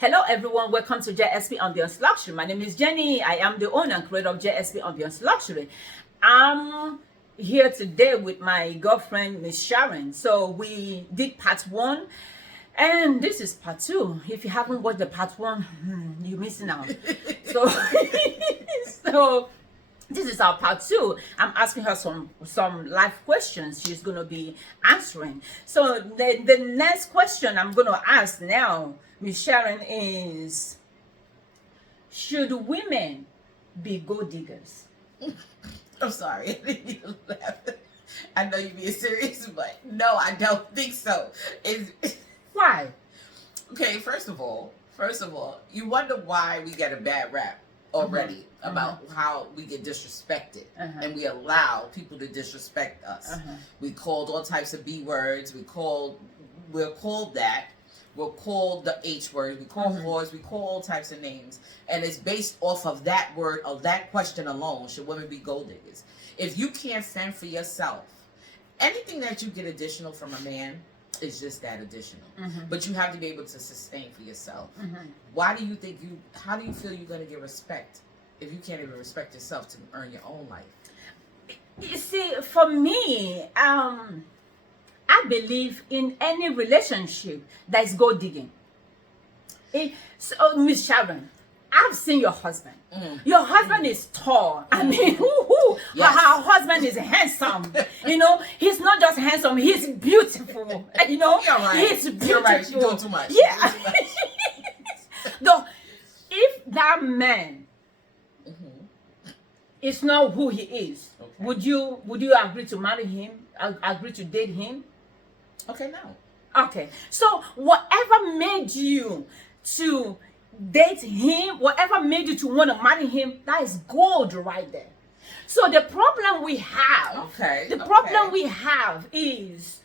Hello everyone, welcome to JSP Ambience Luxury. My name is Jenny. I am the owner and creator of JSP Ambience Luxury. I'm here today with my girlfriend, Miss Sharon. So we did part 1 and this is part 2. If you haven't watched the part 1, you're missing out. So, so this is our part 2. I'm asking her some life questions she's going to be answering. So the next question I'm going to ask now, Miss Sharon, is, should women be gold diggers? I'm sorry. I didn't mean to laugh. I know you're being serious, but no, I don't think so. Why? Okay, first of all, you wonder why we get a bad rap already about how we get disrespected and we allow people to disrespect us. We called all types of B words. We're called that. We're called the H word. We call whores. We call all types of names. And it's based off of that word, of that question alone. Should women be gold diggers? If you can't fend for yourself, anything that you get additional from a man is just that additional. But you have to be able to sustain for yourself. How do you feel you're going to get respect if you can't even respect yourself to earn your own life? You see, for me, I believe in any relationship that is gold digging. So, Miss Sharon, I've seen your husband. Your husband is tall. I mean, Yes. her husband is handsome. He's not just handsome, he's beautiful. You're right. He's beautiful. You're right. You're doing too much. Yeah. Though, if that man is not who he is, would you agree to marry him? Agree to date him? Okay, no. Okay, so whatever made you to date him, whatever made you to want to marry him, that is gold right there. So the problem we have, we have is,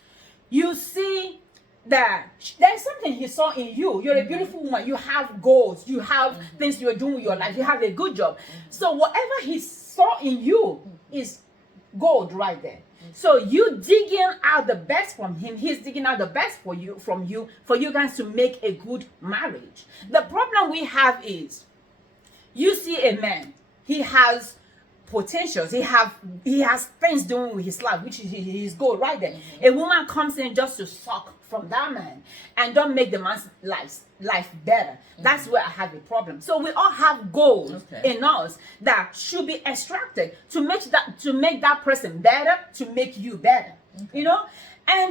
you see that there's something he saw in you. You're a beautiful woman. You have goals. You have things you're doing with your life. You have a good job. So whatever he saw in you is gold right there. So you digging out the best from him, he's digging out the best for you for you guys to make a good marriage. The problem we have is, you see a man, he has potentials, he has things doing with his life, which is his goal right there. A woman comes in just to suck from that man and don't make the man's life better. That's where I have a problem. So we all have goals in us that should be extracted to make that person better, to make you better. And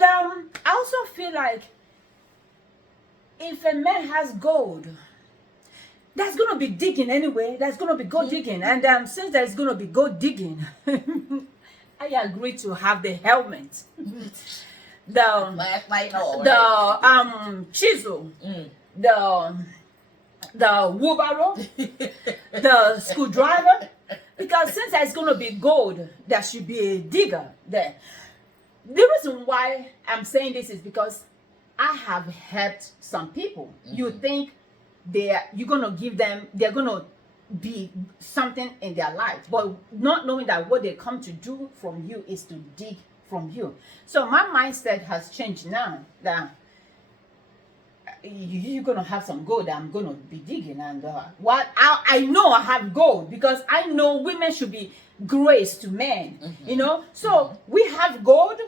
I also feel like, if a man has gold, that's going to be digging anyway. That's going to be gold digging. And since there's going to be gold digging, I agree to have the helmet, the flashlight, the chisel, the wheelbarrow, the screwdriver. Because since there's going to be gold, there should be a digger there. The reason why I'm saying this is because I have helped some people. You think you're going to give them, they're going to be something in their life, but not knowing that what they come to do from you is to dig from you. So my mindset has changed now, that you're going to have some gold that I'm going to be digging. And what I know I have gold, because I know women should be grace to men, So we have gold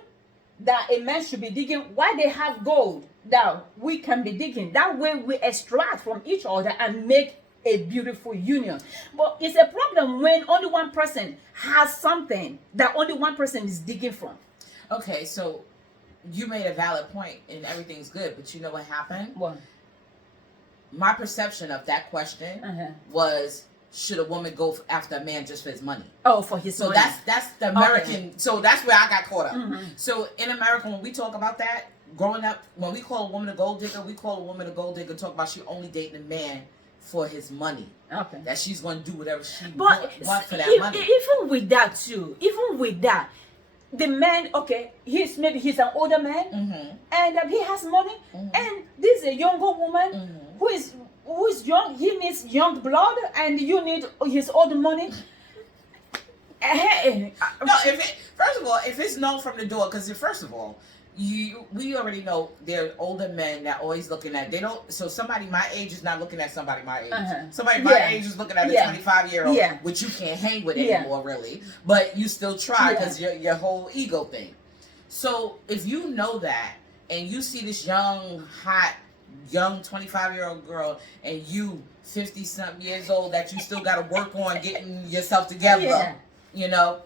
that a man should be digging. Why they have gold that we can be digging? That way we extract from each other and make a beautiful union. But it's a problem when only one person has something that only one person is digging from. Okay, so you made a valid point and everything's good, but you know what happened? What? My perception of that question was, should a woman go after a man just for his money? Oh, for his money. So that's the American, so that's where I got caught up. So in America, when we talk about that, growing up, when we call a woman a gold digger, we call a woman a gold digger, talk about she only dating a man for his money. Okay. That she's going to do whatever she wants for that money. Even with that too, the man, he's an older man, and he has money, and this is a younger woman who is young. He needs young blood, and you need his old money. No, first of all, if it's no from the door, because first of all, we already know there are older men that always looking at, they don't, so somebody my age is not looking at somebody my age. Somebody my age is looking at a 25-year-old, which you can't hang with anymore really, but you still try because your whole ego thing. So if you know that and you see this young 25-year-old girl and you 50-something years old that you still got to work on getting yourself together, you know,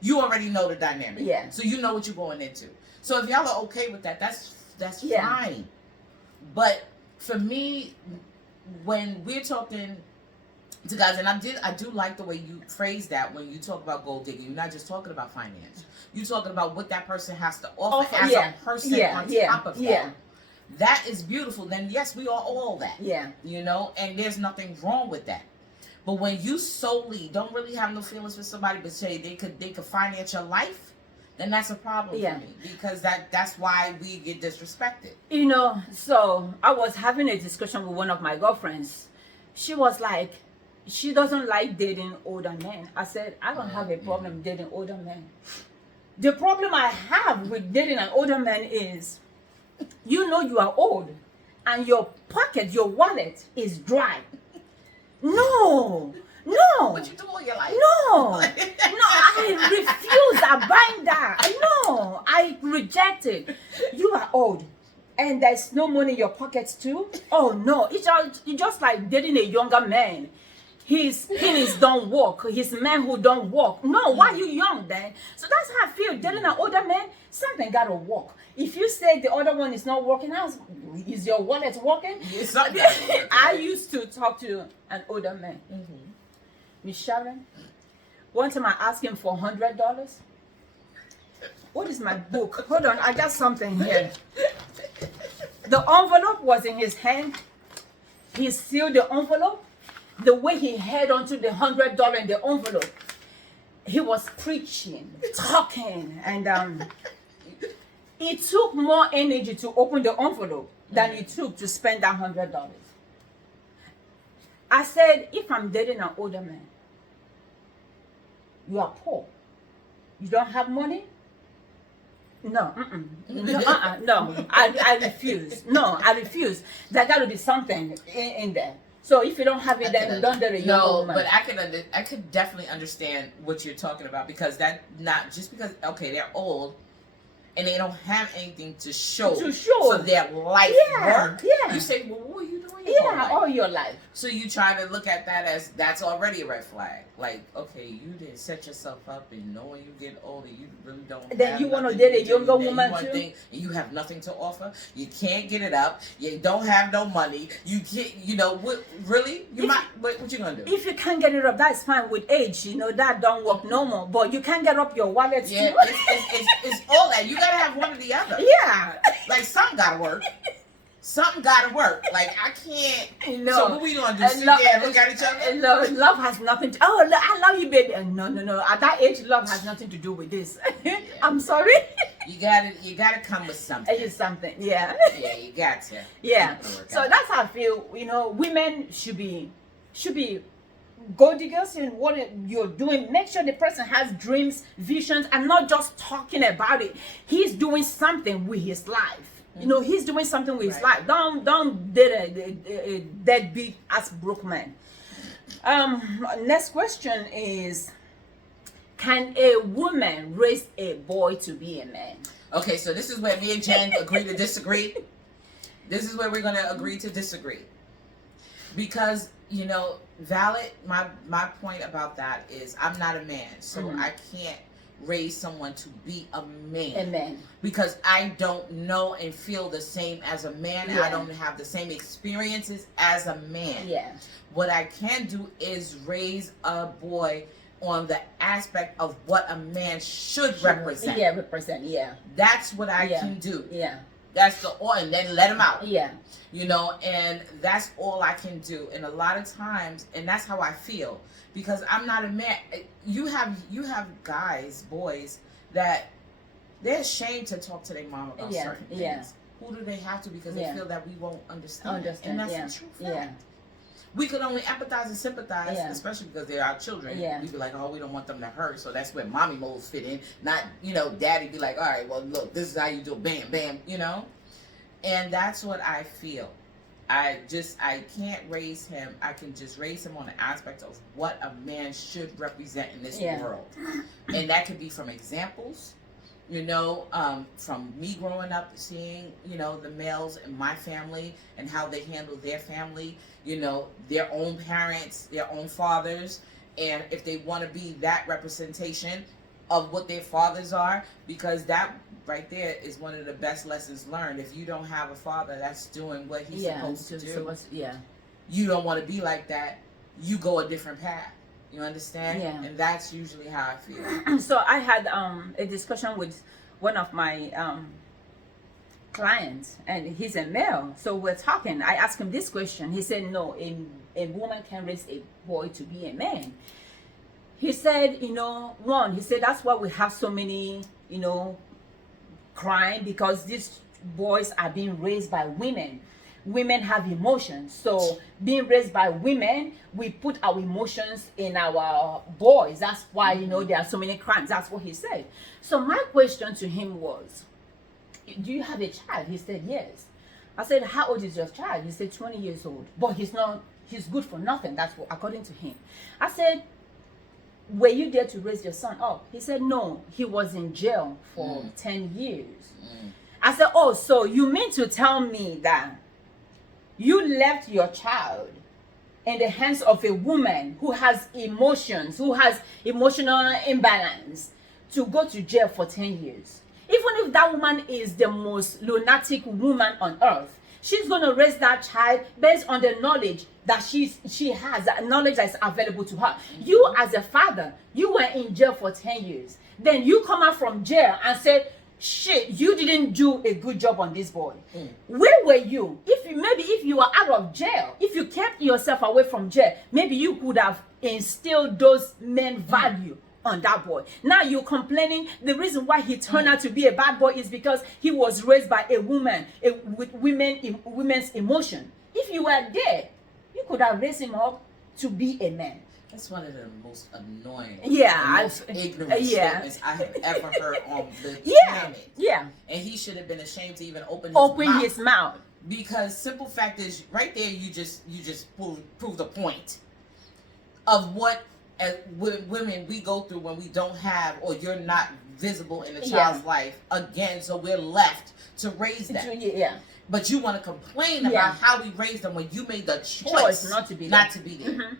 you already know the dynamic. So you know what you're going into. So if y'all are okay with that, that's fine. But for me, when we're talking to guys, and I do like the way you phrase that when you talk about gold digging. You're not just talking about finance. You're talking about what that person has to offer as a person on top of that. That is beautiful. Then yes, we are all that. You know, and there's nothing wrong with that. But when you solely don't really have no feelings for somebody, but say they could finance your life, then that's a problem for me, because that's why we get disrespected. You know, so I was having a discussion with one of my girlfriends. She was like, she doesn't like dating older men. I said, I don't have a problem dating older men. The problem I have with dating an older man is, you know you are old and your pocket, your wallet is dry. No. What you do all your life? No, I refuse. I bind that. No, I reject it. You are old, and there's no money in your pockets too. Oh no, it's just like dating a younger man. His penis don't work. His manhood don't work. No, why you young then? So that's how I feel. Dating an older man, something gotta work. If you say the other one is not working out, is your wallet working? I used to talk to an older man. Miss Sharon, one time I asked him for $100. What is my book? Hold on, I got something here. The envelope was in his hand. He sealed the envelope. The way he held onto the $100 in the envelope, he was preaching, talking, and it took more energy to open the envelope than it took to spend that $100. I said, if I'm dating an older man, you are poor, you don't have money, no, no, I refuse. No, I refuse. There got to be something in there. So if you don't have it, then don't date a young woman. But I could definitely understand what you're talking about, because that, not just because, okay, they're old and they don't have anything to show. So their life work. You say, well, what were you doing all your life? So you try to look at that as that's already a red flag. Like, okay, you didn't set yourself up, and knowing you get older, you really don't. Then you want to date a younger woman too. And you have nothing to offer. You can't get it up. You don't have no money. You can't. You know what? Really? What you gonna do? If you can't get it up, that's fine. With age, you know that don't work no more. But you can't get up your wallet too. It's all that. You gotta have one or the other. Like something gotta work. Something gotta work. Like I can't. No. So what we gonna do? Sit there and look at each other? Love has nothing to. Oh, I love you, baby. No. At that age, love has nothing to do with this. I'm sorry. You gotta come with something. It's something. Yeah, you got to. Yeah. So that's how I feel. You know, women should be gold diggers in what you're doing. Make sure the person has dreams, visions, and not just talking about it. He's doing something with his life. You know, he's doing something with his life. Don't date a deadbeat ass broke man. Next question is, can a woman raise a boy to be a man? Okay, so this is where me and Jen agree to disagree. This is where we're gonna agree to disagree. Because, you know, my point about that is I'm not a man, so I can't raise someone to be a man. Because I don't know and feel the same as a man. I don't have the same experiences as a man. What I can do is raise a boy on the aspect of what a man should represent. That's what I can do. That's and then let him out. You know, and that's all I can do. And a lot of times, and that's how I feel, because I'm not a man. You have guys, boys, that they're ashamed to talk to their mom about certain things. Who do they have to? Because they feel that we won't understand. And that's the true fact. we could only empathize and sympathize, Yeah. especially because they're our children. Yeah. We'd be like, oh, we don't want them to hurt. So that's where mommy modes fit in. Not, daddy be like, all right, well, look, this is how you do it. Bam, bam, And that's what I feel. I can't raise him. I can just raise him on the aspect of what a man should represent in this world. And that could be from examples, from me growing up, seeing, the males in my family and how they handle their family, their own parents, their own fathers. And if they want to be that representation of what their fathers are, because that right there is one of the best lessons learned. If you don't have a father that's doing what he's supposed to do, you don't want to be like that. You go a different path. You understand? Yeah. And that's usually how I feel. So I had a discussion with one of my clients, and he's a male. So we're talking. I asked him this question. He said, no, a woman can raise a boy to be a man. He said, he said that's why we have so many, crime, because these boys are being raised by women. Women have emotions, so being raised by women, we put our emotions in our boys. That's why there are so many crimes. That's what he said. So my question to him was, do you have a child? He said yes. I said, how old is your child? He said 20 years old, but he's good for nothing. That's what, according to him. I said, were you there to raise your son up? He said no, he was in jail for 10 years. I said, oh, so you mean to tell me that you left your child in the hands of a woman who has emotions, who has emotional imbalance, to go to jail for 10 years? Even if that woman is the most lunatic woman on earth, she's going to raise that child based on the knowledge that she has, that knowledge that is available to her. You as a father, you were in jail for 10 years. Then you come out from jail and say, shit, you didn't do a good job on this boy. Where were you? If you were out of jail, if you kept yourself away from jail, maybe you could have instilled those men value on that boy. Now you're complaining the reason why he turned out to be a bad boy is because he was raised by a woman with women's emotion. If you were there, you could have raised him up to be a man. That's one of the most annoying, most ignorant statements I have ever heard on the planet. Yeah. And he should have been ashamed to even open his mouth. Because simple fact is, right there, you just prove the point of what as women we go through when we don't have, or you're not visible in a child's life again. So we're left to raise them. Yeah. But you want to complain about how we raised them when you made the choice not to be there. Mm-hmm.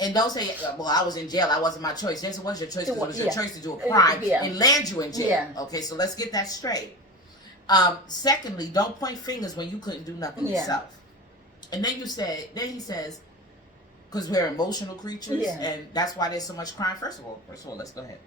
And don't say, well, I was in jail. That wasn't my choice. Yes, it was your choice because it was your choice to do a crime and land you in jail. Yeah. Okay, so let's get that straight. Secondly, don't point fingers when you couldn't do nothing yourself. And then he says, because we're emotional creatures, and that's why there's so much crime. First of all, let's go ahead.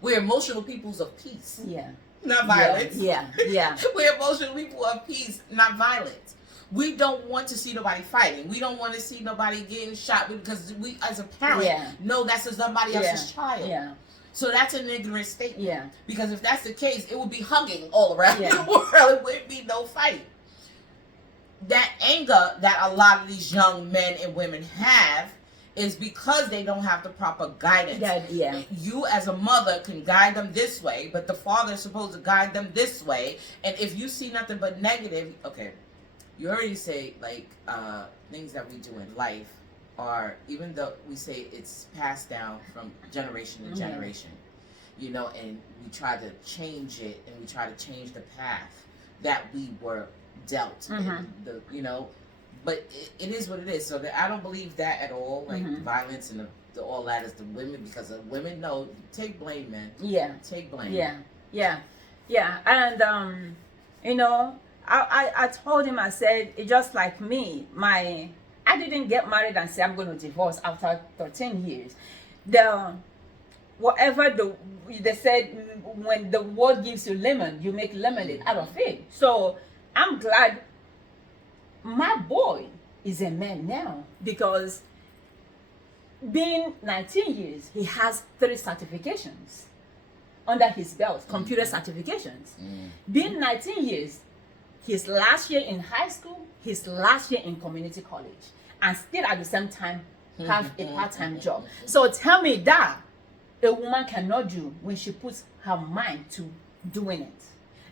We're emotional peoples of peace. Yeah. Not violence. Yeah. We're emotional people of peace, not violence. We don't want to see nobody fighting. We don't want to see nobody getting shot because we, as a parent, know that's somebody else's child. Yeah. So that's an ignorant statement. Yeah. Because if that's the case, it would be hugging all around the world. It wouldn't be no fight. That anger that a lot of these young men and women have is because they don't have the proper guidance. You as a mother can guide them this way, but the father is supposed to guide them this way. And if you see nothing but negative, okay, you already say like things that we do in life are, even though we say it's passed down from generation to generation, you know, and we try to change it and we try to change the path that we were dealt, and the, you know, but it is what it is. So that I don't believe that at all, like violence and the all that is the women, because the women know, take blame, man. Yeah. Take blame. Yeah. And you know, I told him, I said, it just like me, I didn't get married and say I'm going to divorce after 13 years. They said, when the world gives you lemon, you make lemonade out of it. So I'm glad my boy is a man now, because being 19 years, he has 3 certifications under his belt, computer certifications. Being 19 years, his last year in high school, his last year in community college. and still at the same time have a part-time job. So tell me that a woman cannot do when she puts her mind to doing it.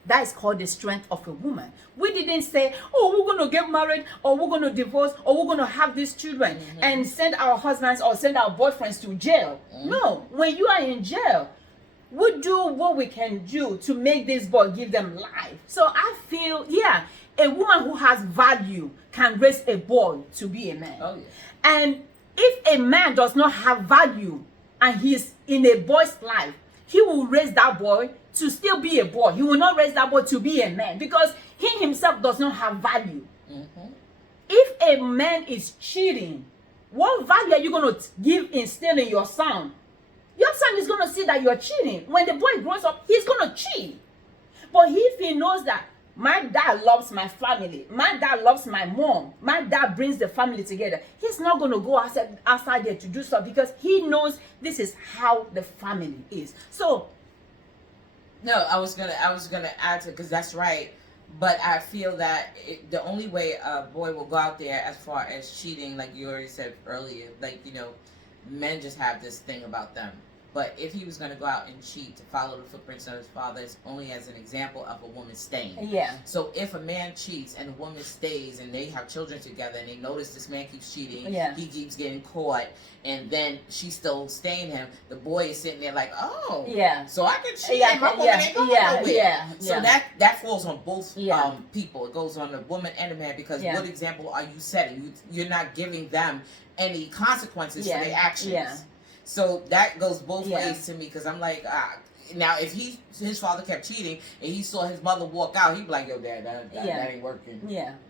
That is called the strength of a woman. We didn't say, oh, we're going to get married, or we're going to divorce, or we're going to have these children and send our husbands or send our boyfriends to jail. No, when you are in jail, we do what we can do to make this boy, give them life. So I feel, yeah, a woman who has value can raise a boy to be a man. Oh, yeah. And if a man does not have value and he's in a boy's life, he will raise that boy to still be a boy. He will not raise that boy to be a man because he himself does not have value. If a man is cheating, what value are you going to give instill in your son? Your son is going to see that you're cheating. When the boy grows up, he's going to cheat. But if he knows that my dad loves my family, my dad loves my mom, my dad brings the family together, he's not going to go outside there to do stuff because he knows this is how the family is. So no, I was gonna add to, because that's right. But I feel that the only way a boy will go out there as far as cheating, like you already said earlier, like, you know, men just have this thing about them. But if he was going to go out and cheat to follow the footprints of his father, it's only as an example of a woman staying. Yeah. So if a man cheats and a woman stays and they have children together and they notice this man keeps cheating, he keeps getting caught, and then she's still staying him, the boy is sitting there like, oh, so I can cheat and my woman ain't going nowhere. So that falls on both people. It goes on the woman and the man, because what example are you setting? You're not giving them any consequences for their actions. So that goes both ways to me, because I'm like, now if his father kept cheating and he saw his mother walk out, he'd be like, yo, dad, that ain't working.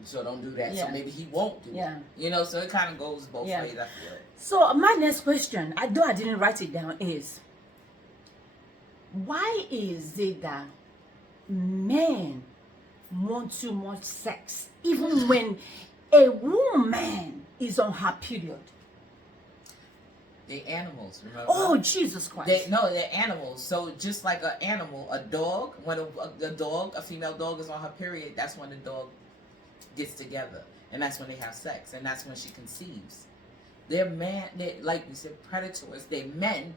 So don't do that. So maybe he won't do it. You know, so it kind of goes both ways, I feel. So my next question, though I didn't write it down, is why is it that men want too much sex even when a woman is on her period? They're animals, remember? Oh, Jesus Christ. They're animals. So just like an animal, a dog, when a female dog is on her period, that's when the dog gets together. And that's when they have sex. And that's when she conceives. They're like we said, predators. They're men.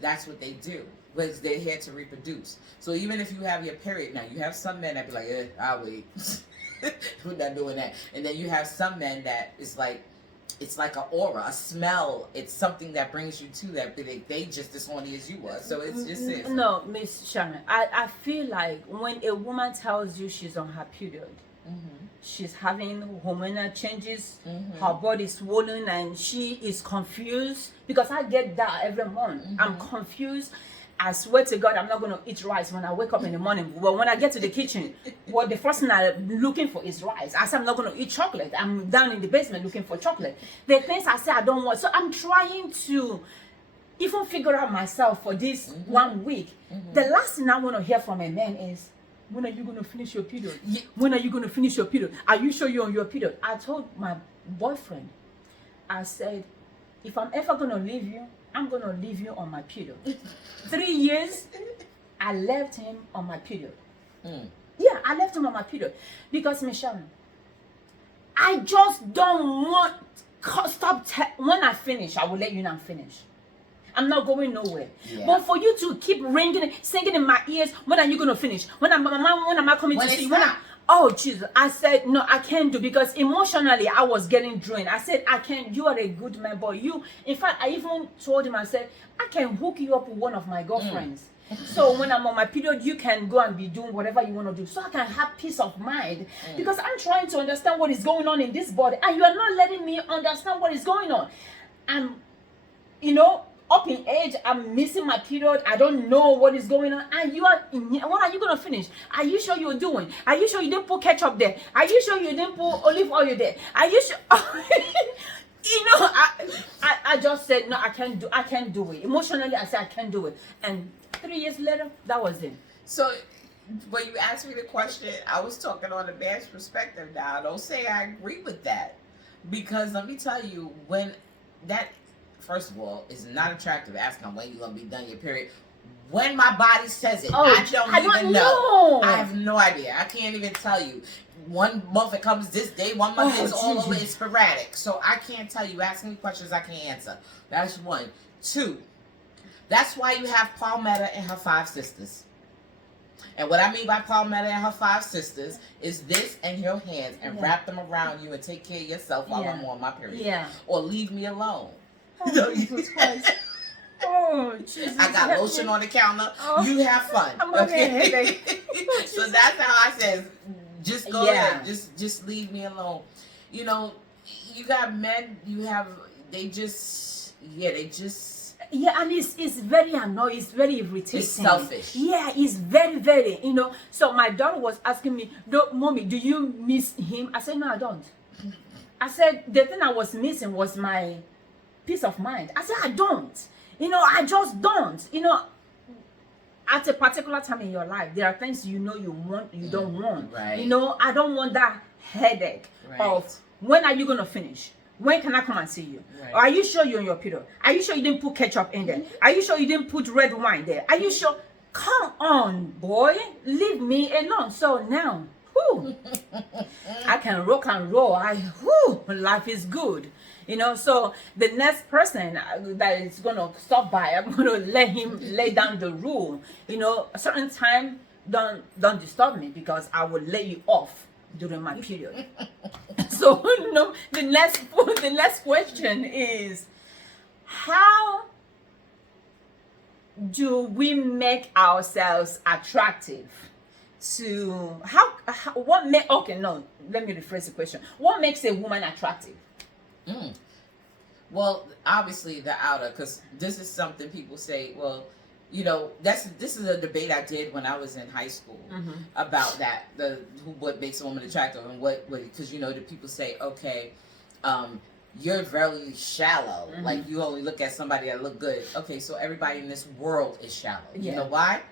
That's what they do. Because they're here to reproduce. So even if you have your period, now you have some men that be like, I'll wait. We're not doing that. And then you have some men that is like, it's like an aura, a smell. It's something that brings you to that, but they just as horny as you are. So it's just it. No, Miss Sharon, I feel like when a woman tells you she's on her period, she's having hormonal changes, her body is swollen, and she is confused, because I get that every month. I'm confused. I swear to God, I'm not going to eat rice when I wake up in the morning. But when I get to the kitchen, the first thing I'm looking for is rice. I said I'm not going to eat chocolate. I'm down in the basement looking for chocolate. The things I say I don't want. So I'm trying to even figure out myself for this 1 week. The last thing I want to hear from a man is, when are you going to finish your period? When are you going to finish your period? Are you sure you're on your period? I told my boyfriend, I said, if I'm ever going to leave you, I'm going to leave you on my period. 3 years, I left him on my period. Yeah, I left him on my period. Because, Miss Sharon, I just don't want... when I finish, I will let you know I'm finished. I'm not going nowhere. But for you to keep singing in my ears, when are you going to finish? When am I coming to see you? Oh, Jesus. I said, no, I can't do, because emotionally I was getting drained. I said, I can't. You are a good man, but in fact, I even told him, I said, I can hook you up with one of my girlfriends. So when I'm on my period, you can go and be doing whatever you want to do, so I can have peace of mind. Because I'm trying to understand what is going on in this body, and you are not letting me understand what is going on. And, up in age, I'm missing my period. I don't know what is going on. And when are you going to finish? Are you sure you're doing? Are you sure you didn't put ketchup there? Are you sure you didn't put olive oil there? Are you sure? I just said, no, I can't do it. Emotionally, I said, I can't do it. And 3 years later, that was it. So when you asked me the question, I was talking on the man's perspective now. Don't say I agree with that. Because let me tell you, first of all, it's not attractive asking when you're going to be done your period. When my body says it, I don't even know. I have no idea. I can't even tell you. one month it comes this day, one month it's all over. It's sporadic. So I can't tell you. Asking me questions I can't answer. That's one. Two. That's why you have Palmetto and her 5 sisters. And what I mean by Palmetto and her 5 sisters is this and your hands and wrap them around you and take care of yourself while I'm on my period. Yeah. Or leave me alone. Oh, Jesus Christ. Oh, Jesus. I got lotion on the counter. Oh. You have fun. I'm okay. So that's how I said, just go ahead. Just leave me alone. You know, you got men, they just. Yeah, and it's very annoying. It's very irritating. It's selfish. Yeah, it's very, very, So my daughter was asking me, Mommy, do you miss him? I said, no, I don't. I said, the thing I was missing was my peace of mind. I said, I don't. I just don't. At a particular time in your life, there are things you want, you don't want. Right. I don't want that headache of when are you going to finish? When can I come and see you? Right. Are you sure you're in your period? Are you sure you didn't put ketchup in there? Are you sure you didn't put red wine there? Are you sure? Come on, boy. Leave me alone. So now, I can rock and roll. Life is good. So the next person that is going to stop by, I'm going to let him lay down the rule. A certain time, don't disturb me because I will lay you off during my period. So the next question is, how do we make ourselves attractive to let me rephrase the question. What makes a woman attractive? Well, obviously the outer, because this is something people say, well, this is a debate I did when I was in high school about that, what makes a woman attractive and what because the people say, okay, you're very shallow, like you only look at somebody that look good. Okay, so everybody in this world is shallow. You know why?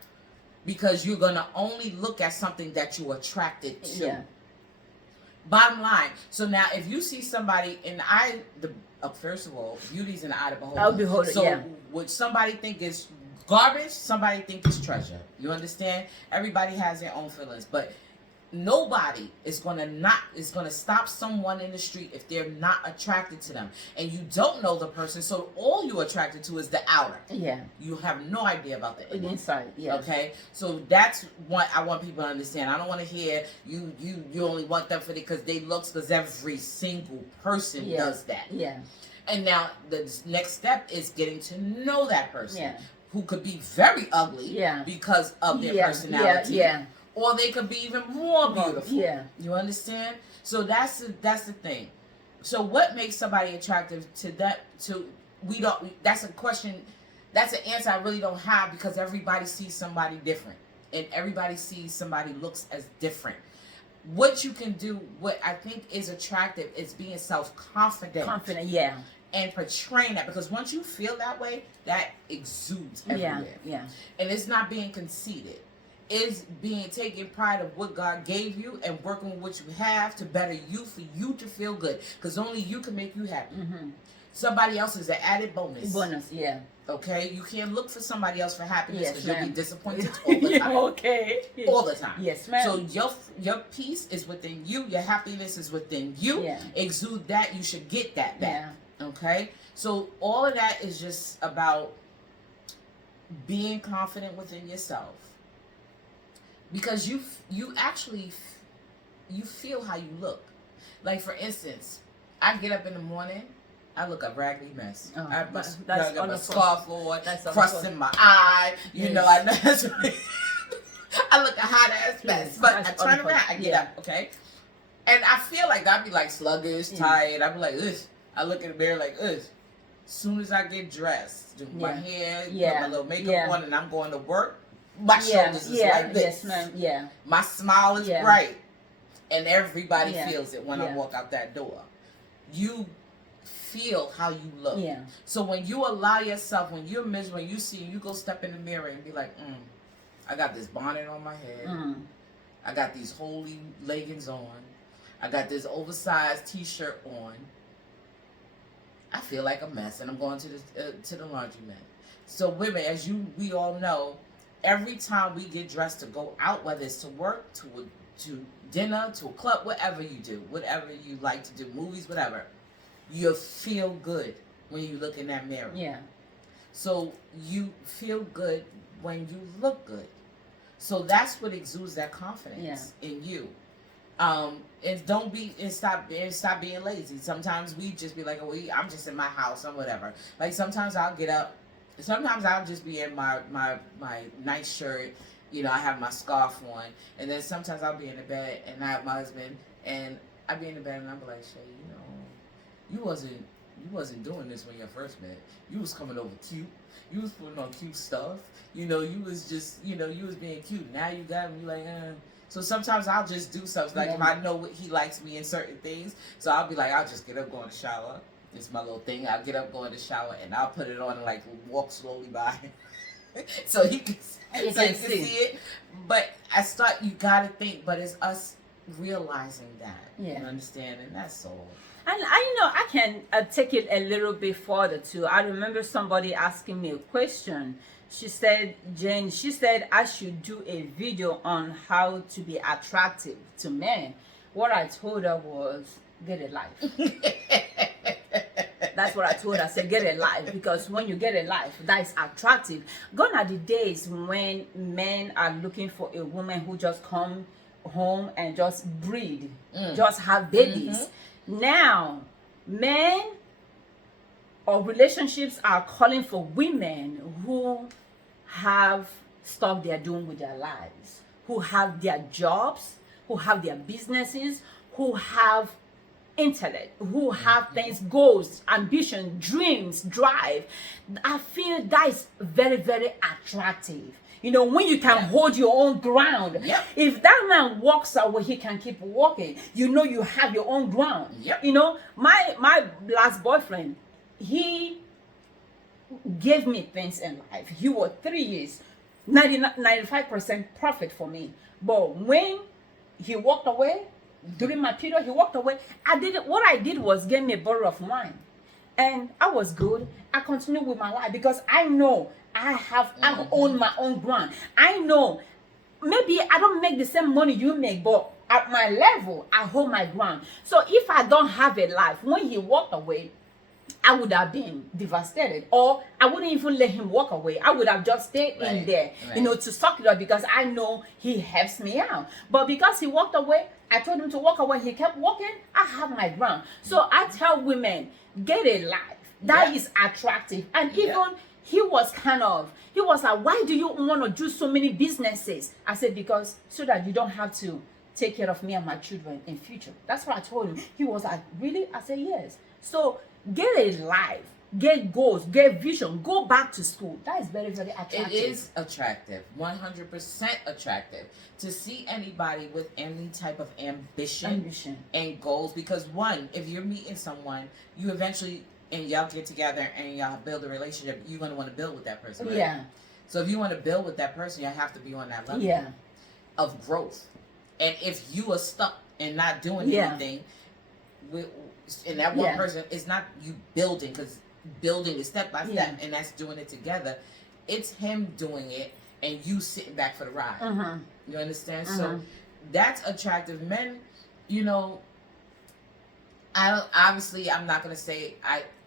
Because you're gonna only look at something that you're attracted to. Yeah. Bottom line. So now, if you see somebody first of all, beauty's in the eye of the beholder. So what somebody think is garbage, somebody think it's treasure. You understand? Everybody has their own feelings, but nobody is gonna stop someone in the street if they're not attracted to them, and you don't know the person. So all you're attracted to is the outer. Yeah. You have no idea about the inside. Yeah. Okay. So that's what I want people to understand. I don't want to hear you only want them for because they looks, because every single person does that. Yeah. And now the next step is getting to know that person. Yeah. Who could be very ugly because of their personality. Yeah. Or they could be even more beautiful. Yeah. You understand? So that's the thing. So what makes somebody attractive to that? That's a question. That's an answer I really don't have, because everybody sees somebody different, and everybody sees somebody looks as different. What you can do, what I think is attractive, is being self-confident. Yeah. And portraying that, because once you feel that way, that exudes everywhere. Yeah. And it's not being conceited. It's being taking pride of what God gave you and working with what you have to better you, for you to feel good, because only you can make you happy. Somebody else is an added bonus. Yeah. Okay? You can't look for somebody else for happiness, because you'll be disappointed all the time. Okay. All the time. Yes, ma'am. So your peace is within you. Your happiness is within you. Yeah. Exude that. You should get that back. Yeah. Okay? So all of that is just about being confident within yourself. Because you actually feel how you look. Like, for instance, I get up in the morning, I look a raggedy mess. Oh, I got my scarf on, crust in my eye. You know, I look a hot ass mess. But I turn around, I get up, okay? And I feel like I'd be like sluggish, tired. I'd be like, ugh. I look in the mirror like, ugh. As soon as I get dressed, do my hair, put my little makeup on, and I'm going to work, my shoulders is like this. Yes, ma'am. Yeah. My smile is bright. And everybody feels it when I walk out that door. You feel how you look. Yeah. So when you allow yourself, when you're miserable, when you go step in the mirror and be like, I got this bonnet on my head. I got these holy leggings on. I got this oversized t-shirt on. I feel like a mess, and I'm going to the laundromat. So women, as we all know, every time we get dressed to go out, whether it's to work, to a to dinner, to a club, whatever you do, whatever you like to do, movies, whatever, you feel good when you look in that mirror. Yeah. So you feel good when you look good. So that's what exudes that confidence in you. And don't be and stop being lazy. Sometimes we just be like, oh, I'm just in my house or whatever. Like sometimes I'll get up. Sometimes I'll just be in my nice shirt. You know, I have my scarf on, and then sometimes I'll be in the bed and I have my husband, and I be in the bed and I'll be like, Shay, you wasn't doing this when you first met. You was coming over cute. You was putting on cute stuff. You know, you was just, you was being cute. Now you got him, you like, So sometimes I'll just do something. Like if I know he likes me in certain things, so I'll be like, I'll just get up, go in the shower. It's my little thing. I'll get up, go in the shower, and I'll put it on and like walk slowly by him. so he can, so he can see it. But you gotta think, but it's us realizing that. Yeah. You understand? And that's all. And I can take it a little bit further too. I remember somebody asking me a question. She said, Jane, I should do a video on how to be attractive to men. What I told her was, get a life. That's what I told her. I said, get a life. Because when you get a life, that is attractive. Gone are the days when men are looking for a woman who just come home and just breed, just have babies. Mm-hmm. Now, men or relationships are calling for women who have stuff they're doing with their lives, who have their jobs, who have their businesses, who have intellect, who have things, goals, ambition, dreams, drive. I feel that is very, very attractive. When you can hold your own ground. Yep. If that man walks away, he can keep walking. You have your own ground. Yep. My last boyfriend, he gave me things in life. He was 3 years, 95% profit for me. But when he walked away, during my period, he walked away. What I did was get me a bottle of wine. And I was good. I continued with my life because I know I own my own ground. I know maybe I don't make the same money you make, but at my level, I hold my ground. So if I don't have a life, when he walked away, I would have been devastated, or I wouldn't even let him walk away. I would have just stayed in there, to suck it up because I know he helps me out. But because he walked away, I told him to walk away. He kept walking. I have my ground. So I tell women, get a life that is attractive. And even he was like, why do you want to do so many businesses? I said, because so that you don't have to take care of me and my children in future. That's what I told him. He was like, really? I said, yes. So get a life, get goals, get vision, go back to school. That is very, very attractive. It is attractive, 100% attractive to see anybody with any type of ambition and goals. Because one, if you're meeting someone, you eventually, and y'all get together and y'all build a relationship, you're going to want to build with that person. Right? Yeah. So if you want to build with that person, you have to be on that level of growth. And if you are stuck and not doing anything, and that one person is not you building, because building is step by step, and that's doing it together. It's him doing it and you sitting back for the ride. You understand? So that's attractive. Men, I'm not gonna say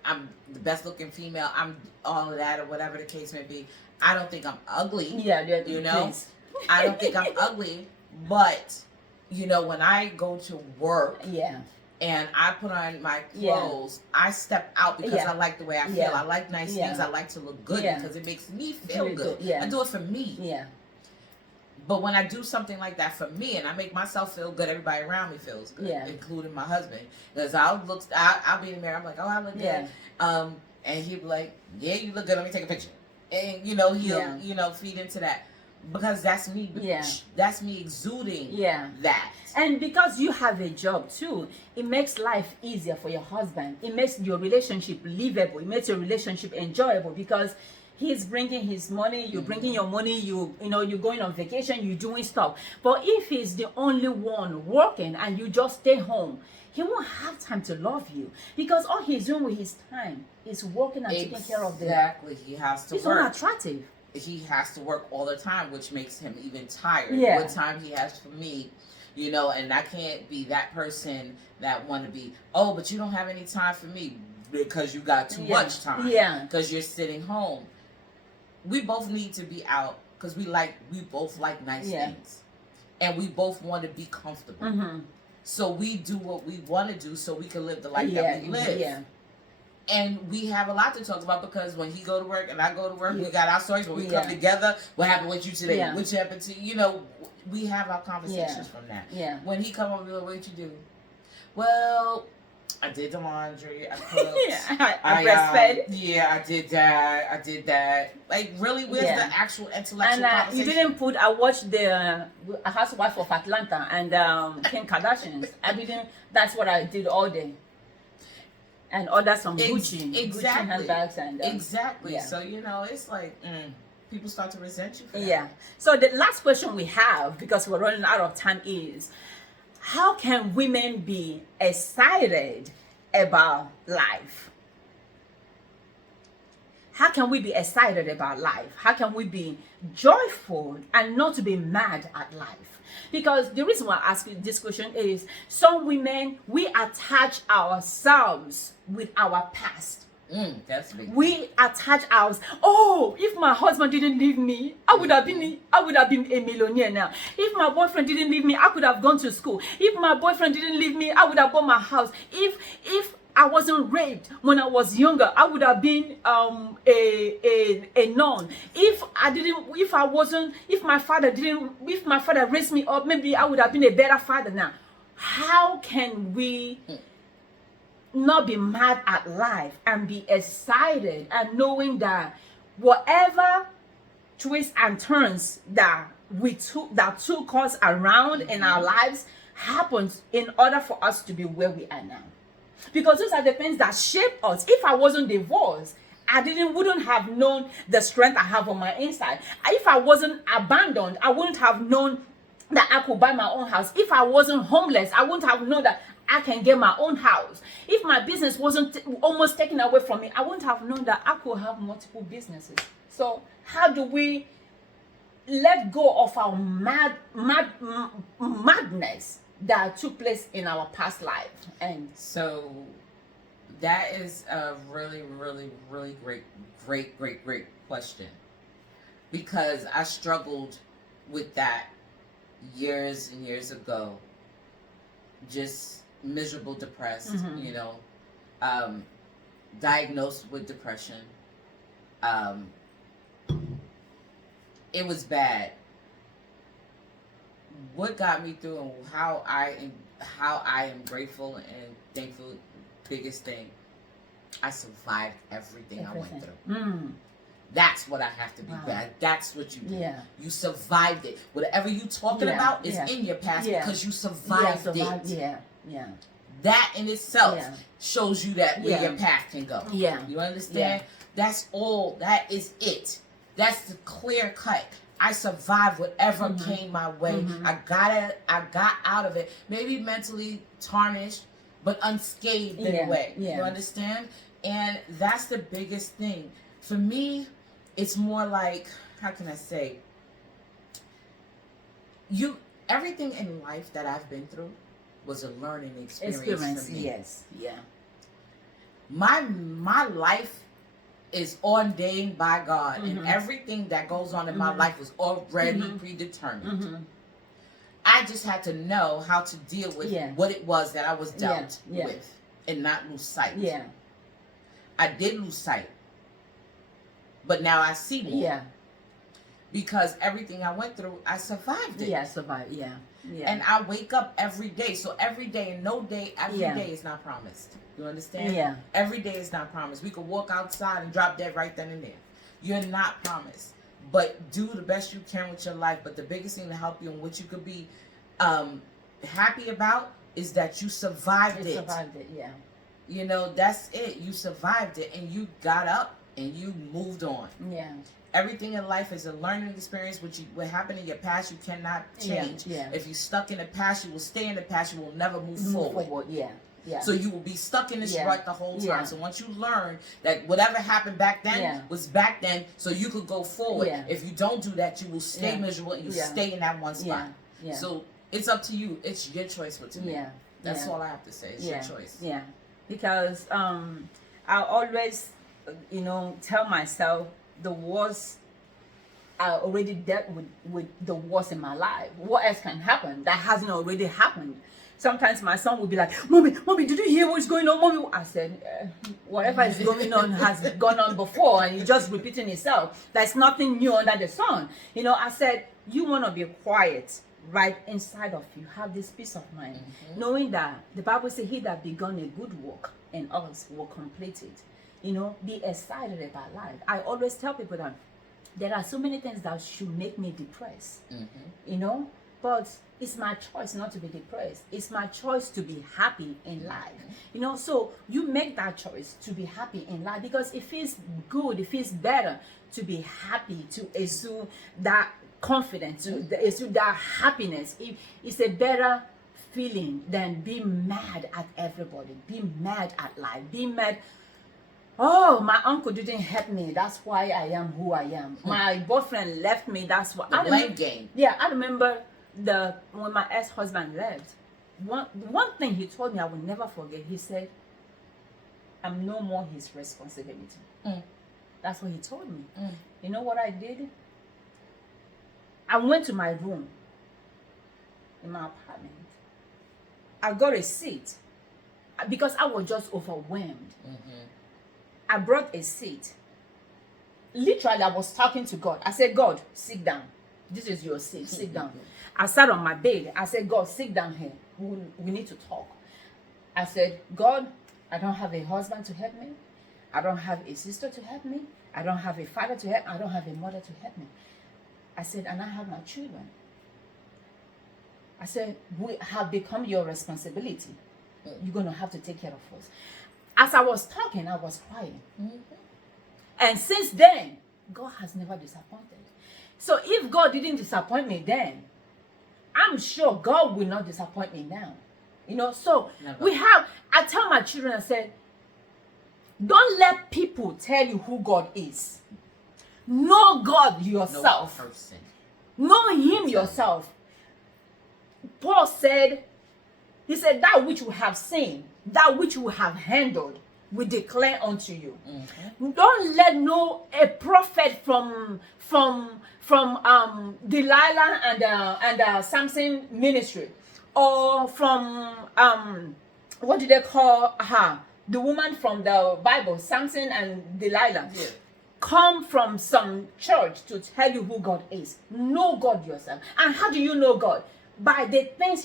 I'm the best looking female, I'm all of that or whatever the case may be. I don't think I'm ugly. Please. I don't think I'm ugly, but when I go to work, and I put on my clothes, I step out because I like the way I feel. I like nice things. I like to look good because it makes me feel good. I do it for me. But when I do something like that for me and I make myself feel good, everybody around me feels good, including my husband. Because I'll be in the mirror, I'm like, oh, I look good. And he'll be like, yeah, you look good. Let me take a picture. And he'll feed into that. Because that's me. That's me exuding that. And because you have a job too, it makes life easier for your husband. It makes your relationship livable. It makes your relationship enjoyable because he's bringing his money, you're bringing your money, you're going on vacation, you're doing stuff. But if he's the only one working and you just stay home, he won't have time to love you because all he's doing with his time is working and taking care of the... Exactly. He has to work. He's not attractive. He has to work all the time, which makes him even tired. What time he has for me, you know, and I can't be that person that want to be, oh, but you don't have any time for me because you got too much time. Yeah. Because you're sitting home. We both need to be out because we both like nice things. And we both want to be comfortable. Mm-hmm. So we do what we want to do so we can live the life that we live. Yeah. And we have a lot to talk about because when he go to work and I go to work, we got our stories. When we come together, what happened with you today? Yeah. What happened to you? Know, we have our conversations from that. Yeah. When he come over, what did you do? Well, I did the laundry. I cooked. I breastfed. I did that. I did that. Like, really, where's the actual intellectual conversation? You didn't put. I watched the Housewife of Atlanta and Kim Kardashians. That's what I did all day. And order some Gucci handbags and exactly. So you know, it's like people start to resent you for that. Yeah. So the last question we have, because we're running out of time, is how can women be excited about life? How can we be excited about life? How can we be joyful and not to be mad at life? Because the reason why I ask you this question is some women, we attach ourselves with our past. That's big. We attach ours. Oh, if my husband didn't leave me, I would have been a millionaire now. If my boyfriend didn't leave me, I could have gone to school. If my boyfriend didn't leave me, I would have bought my house. If I wasn't raped when I was younger, I would have been a nun. If my father raised me up, maybe I would have been a better father now. How can we not be mad at life and be excited and knowing that whatever twists and turns that took us around in our lives happens in order for us to be where we are now? Because those are the things that shape us. If I wasn't divorced, I wouldn't have known the strength I have on my inside. If I wasn't abandoned, I wouldn't have known that I could buy my own house. If I wasn't homeless, I wouldn't have known that I can get my own house. If my business wasn't almost taken away from me, I wouldn't have known that I could have multiple businesses. So how do we let go of our madness that took place in our past life? And so that is a really, really, really great question, because I struggled with that years and years ago. Just miserable, depressed, you know, diagnosed with depression. It was bad. What got me through and how I am grateful and thankful, biggest thing, I survived everything I went through. That's what I have to be bad. That's what you do. Yeah. You survived it. Whatever you talking about is in your past because you survived it. Yeah. That in itself shows you that where your path can go. Yeah. You understand? That's all. That is it. That's the clear cut. I survived whatever came my way. I got out of it. Maybe mentally tarnished, but unscathed in a way. You understand? And that's the biggest thing. For me, it's more like, how can I say? Everything in life that I've been through was a learning experience for me. Yes. Yeah. My life is ordained by God, and everything that goes on in my life was already predetermined. I just had to know how to deal with what it was that I was dealt with and not lose sight. Yeah. I did lose sight, but now I see more. Yeah. Because everything I went through, I survived it. Yeah, I survived. Yeah. Yeah. And I wake up every day. So every day and no day, every day is not promised. You understand? Yeah. Every day is not promised. We could walk outside and drop dead right then and there. You're not promised. But do the best you can with your life. But the biggest thing to help you and what you could be happy about is that you survived it. You survived it, yeah. You know, that's it. You survived it and you got up and you moved on. Yeah. Everything in life is a learning experience. What happened in your past, you cannot change. Yeah. If you're stuck in the past, you will stay in the past. You will never move forward. Yeah. Yeah. So you will be stuck in this rut the whole time. Yeah. So once you learn that whatever happened back then was back then, so you could go forward. Yeah. If you don't do that, you will stay miserable and you stay in that one spot. Yeah. Yeah. So it's up to you. It's your choice what to do. Yeah. That's all I have to say. It's your choice. Yeah. Because I always, tell myself the worst. I already dealt with the worst in my life. What else can happen that hasn't already happened? Sometimes my son will be like, Mommy, did you hear what's going on, Mommy? I said, whatever is going on has gone on before, and it's just repeating itself. There's nothing new under the sun. I said, you want to be quiet right inside of you. Have this peace of mind, knowing that the Bible says, he that begun a good work in us will complete it. Be excited about life. I always tell people that there are so many things that should make me depressed, but it's my choice not to be depressed. It's my choice to be happy in life. So you make that choice to be happy in life, because it feels good, it feels better to be happy, to exude that confidence, to exude that happiness. It's a better feeling than being mad at everybody, being mad at life, being mad. Oh, my uncle didn't help me. That's why I am who I am. My boyfriend left me. That's why. The blame game. Yeah, I remember when my ex-husband left. One thing he told me I will never forget. He said, "I'm no more his responsibility." That's what he told me. You know what I did? I went to my room in my apartment. I got a seat because I was just overwhelmed. I brought a seat. Literally, I was talking to God. I said, God, sit down. This is your seat. Sit down. I sat on my bed. I said, God, sit down here. We need to talk. I said, God, I don't have a husband to help me. I don't have a sister to help me. I don't have a father to help me. I don't have a mother to help me. I said, and I have my children. I said, we have become your responsibility. You're going to have to take care of us. As I was talking, I was crying. And since then, God has never disappointed. So if God didn't disappoint me then, I'm sure God will not disappoint me now. So never. I tell my children, I said, don't let people tell you who God is. Know God yourself. No person. Know Him yourself. Paul said, he said, that which you have seen, that which you have handled, we declare unto you. Don't let a prophet from Delilah and Samson ministry, or from what do they call her? The woman from the Bible, Samson and Delilah. Yeah. Come from some church to tell you who God is. Know God yourself. And how do you know God? By the things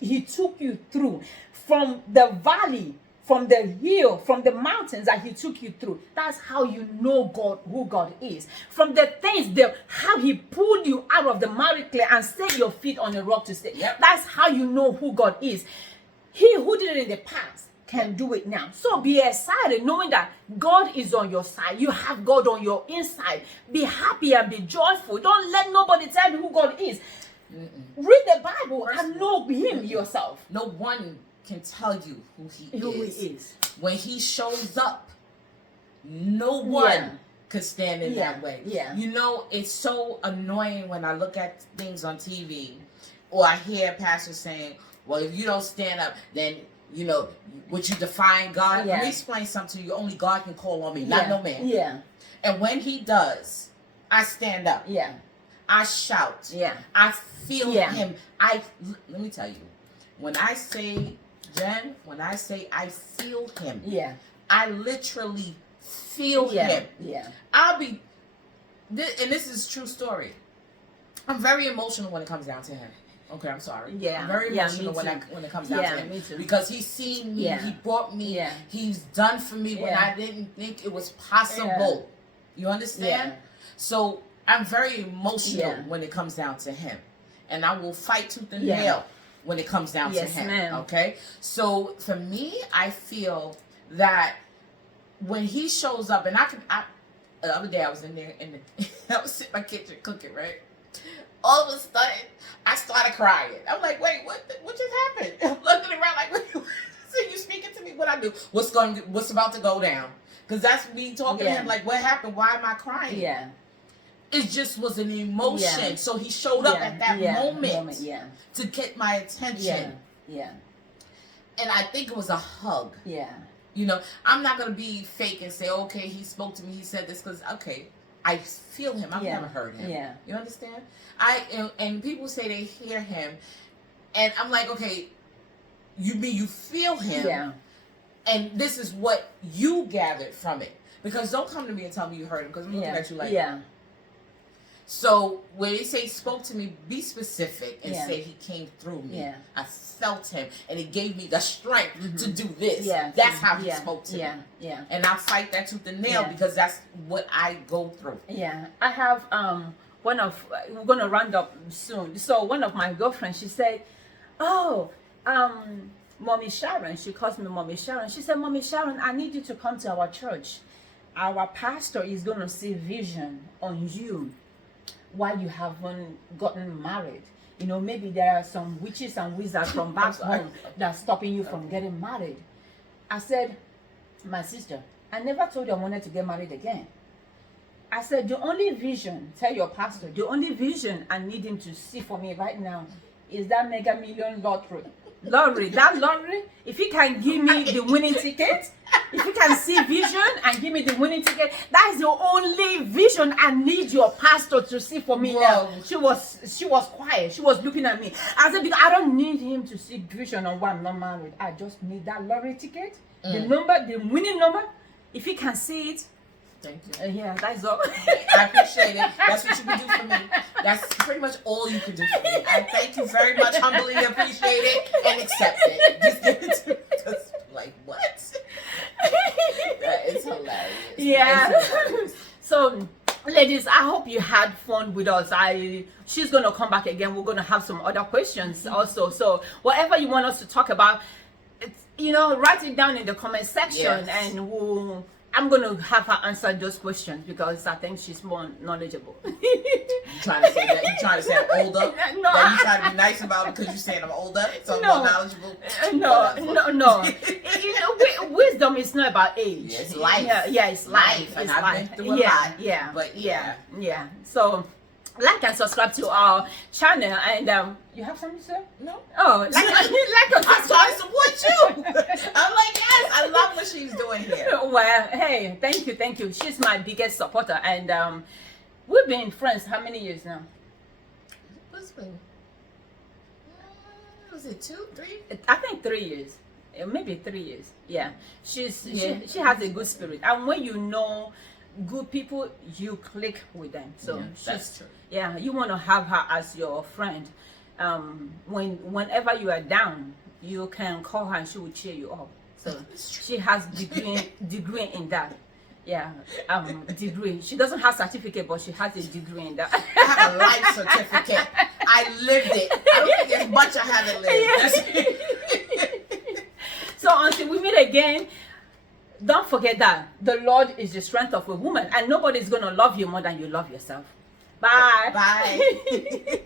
He took you through, from the valley, from the hill, from the mountains that He took you through. That's how you know God, who God is. From the things, how He pulled you out of the miry clay and set your feet on a rock to stay. Yep. That's how you know who God is. He who did it in the past can do it now. So be excited knowing that God is on your side. You have God on your inside. Be happy and be joyful. Don't let nobody tell you who God is. Read the Bible and know Him yourself. No one can tell you who He is. When He shows up, no one could stand in that way. Yeah. It's so annoying when I look at things on TV or I hear pastors saying, well, if you don't stand up, then would you define God? Let me explain something to you. Only God can call on me, not no man. Yeah. And when He does, I stand up. Yeah. I shout. Yeah. I feel Him. Let me tell you, when I say, Jen, I feel Him. Yeah. I literally feel Him. Yeah. And this is a true story. I'm very emotional when it comes down to Him. Okay, I'm sorry. Yeah. I'm very emotional when it comes down to Him. Me too. Because He's seen me, He brought me, He's done for me when I didn't think it was possible. You understand? So I'm very emotional when it comes down to Him. And I will fight tooth and nail when it comes down to Him. Ma'am. Okay? So for me, I feel that when He shows up, and the other day I was in there I was in my kitchen cooking, right? All of a sudden, I started crying. I'm like, wait, what just happened? I'm looking around like, wait, so you speaking to me? What I do? What's about to go down? Because that's me talking to Him like, what happened? Why am I crying? Yeah. it just was an emotion. So he showed up at that moment to get my attention. Yeah. And I think it was a hug. Yeah. You know, I'm not going to be fake and say, okay, he spoke to me, he said this, because, okay, I feel him. I've never heard him. Yeah. You understand? And people say they hear him, and I'm like, okay, you mean you feel him? Yeah. And this is what you gathered from it. Because don't come to me and tell me you heard him, because I'm looking at you like, So when they say spoke to me, be specific and say he came through me. Yeah. I felt him, and it gave me the strength to do this. Yeah. That's how he spoke to me. Yeah. And I fight that tooth and nail because that's what I go through. Yeah. I have we're gonna round up soon. So one of my girlfriends, she said, "Oh, Mommy Sharon." She calls me Mommy Sharon. She said, "Mommy Sharon, I need you to come to our church. Our pastor is gonna see vision on you while you haven't gotten married. You know, maybe there are some witches and wizards from back home that's stopping you from getting married." I said, "My sister, I never told you I wanted to get married again." I said, "The only vision, tell your pastor, the only vision I need him to see for me right now is that Mega Million lottery. That lottery, if he can give me the winning ticket, if you can see vision and give me the winning ticket, that is the only vision I need your pastor to see for me." Now she was quiet. She was looking at me. I said, "Because I don't need him to see vision on why I'm not married. I just need that lottery ticket, the number, the winning number. If he can see it." Thank you. Yeah, that's all. I appreciate it. That's what you can do for me. That's pretty much all you can do for me. I thank you very much, humbly appreciate it, and accept it. Just give it to me. Just like, what? It's hilarious. Yeah. It's hilarious. So, ladies, I hope you had fun with us. She's gonna come back again. We're gonna have some other questions also. So, whatever you want us to talk about, write it down in the comment section, and I'm going to have her answer those questions because I think she's more knowledgeable. You trying to say that? You trying to say I'm older? No. That you trying to be nice about because you're saying I'm older, so I'm more knowledgeable? No. Wisdom is not about age. Yeah, it's life. Yeah, it's life. And it's I've life. been through a lot. Yeah. But yeah. So, like and subscribe to our channel, and you have something to say? No. Oh, like and I'm trying to support you. I'm like, yes, I love what she's doing here. Well, hey, thank you. She's my biggest supporter, and we've been friends how many years now? What's been? Was it 2, 3? I think 3 years. Maybe 3 years. Yeah. She has a good spirit, and when you know good people, you click with them. So that's true. Yeah, you want to have her as your friend. Whenever you are down, you can call her and she will cheer you up. So she has degree in that. Yeah, degree. She doesn't have certificate, but she has a degree in that. I have a life certificate. I lived it. I don't think there's much I haven't lived. So until we meet again, don't forget that the Lord is the strength of a woman, and nobody's going to love you more than you love yourself. Bye. Bye.